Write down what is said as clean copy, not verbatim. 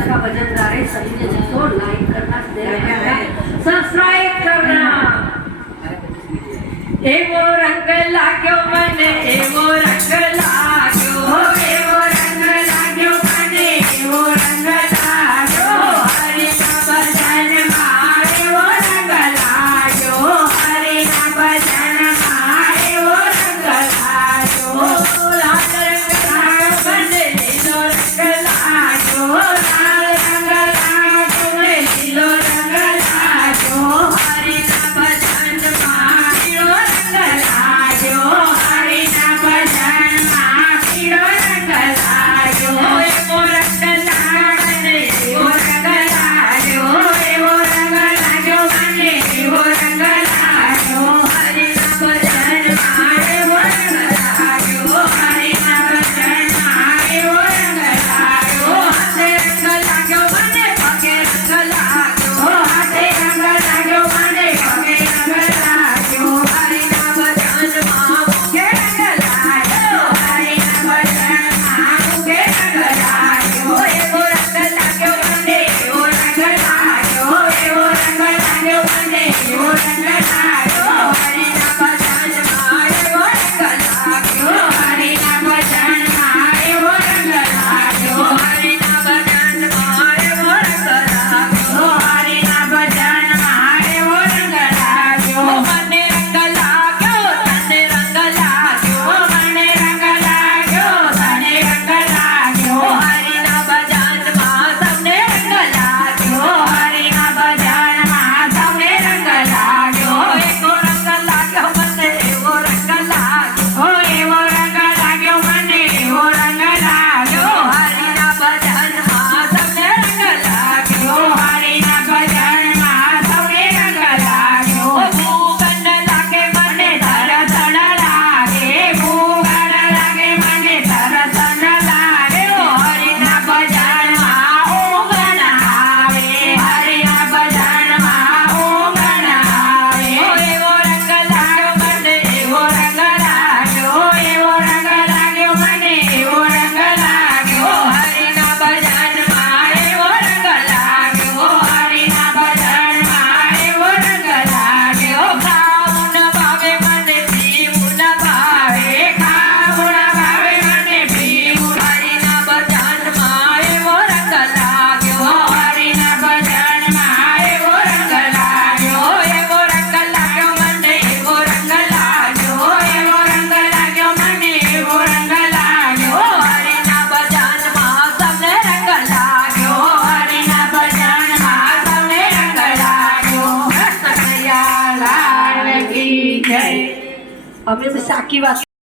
का भजन गा रहे सभी ने जिसको लाइक करना, शेयर करना, सब्सक्राइब करना। एवो रंग लाग्यो मने, एवो रंग लाग्यो, एवो रंग लाग्यो मने, एवो रंग लाग्यो। हरि ना भजन मां एवो रंग लाग्यो, हरि ना भजन मां एवो रंग लाग्यो। लाल रंग लाग्यो मने, लीलो रंग लाग्यो, लाल रंग लाग्यो मने, लीलो रंग लाग्यो। हरि ना भजन मां एवो रंग लाग्यो, हरि ना भजन मां एवो रंग लाग्यो। एवो रंग लाग्यो मने, एवो रंग लाग्यो, एवो रंग लाग्यो मने, एवो रंग लाग्यो। हरि ना भजन मां एवो रंग लाग्यो, हरि ना भजन मां एवो रंग लाग्यो। हाथे रंग लाग्यो मने, पगे रंग लाग्यो, हाथे रंग लाग्यो मने, पगे रंग लाग्यो। हरि ना भजन मां मुखे रंग लाग्यो, हरि ना भजन मां मुखे रंग लाग्यो। एवो रंग लाग्यो मने, एवो रंग लाग्यो, एवो रंग लाग्यो मने, एवो रंग लाग्यो। हरि ना भजन मां एवो रंग लाग्यो, हरि ना भजन मां एवो रंग लाग्यो। हरि ना भजन मां एवो रंग लाग्यो, हरि ना भजन मां एवो रंग लाग्यो। मने रंग लाग्यो, तने रंग लाग्यो, मने रंग लाग्यो, तने रंग लाग्यो। हरि ना भजन मां सबने रंग लाग्यो, हरि ना भजन मां सबने रंग लाग्यो। एवो रंग लाग्यो मने, एवो रंग लाग्यो, एवो रंग लाग्यो मने, एवो रंग लाग्यो। हरि ना भजन मां सबने रंग लाग्यो, हरि ना भजन मां सबने रंग लाग्यो। भूगन लागे मने दर्शन लागे, भूगन लागे मने दर्शन लागे। हरि ना भजन मां ऊँघ न आवे, हरि ना भजन मां ऊँघ न आवे। एवो रंग लाग्यो मने, एवो रंग लाग्यो, एवो रंग लाग्यो मने, एवो रंग लाग्यो। हरि ना भजन मां एवो रंग लाग्यो, हरि ना भजन मां एवो रंग लाग्यो। खाऊं न भावे मने, पीऊं न भावे, खाऊं न भावे मने, पीऊं। हरि ना भजन मां एवो रंग लाग्यो, हरि ना भजन मां एवो रंग लाग्यो। एवो रंग लाग्यो मने, एवो रंग लाग्यो, एवो रंग लाग्यो मने, एवो रंग लाग्यो। हरि ना भजन मां सबने रंग लाग्यो, हरि ना भजन मां सबने रंग लाग्यो। कन्हैया लाल की जय। હવે સાકી વાત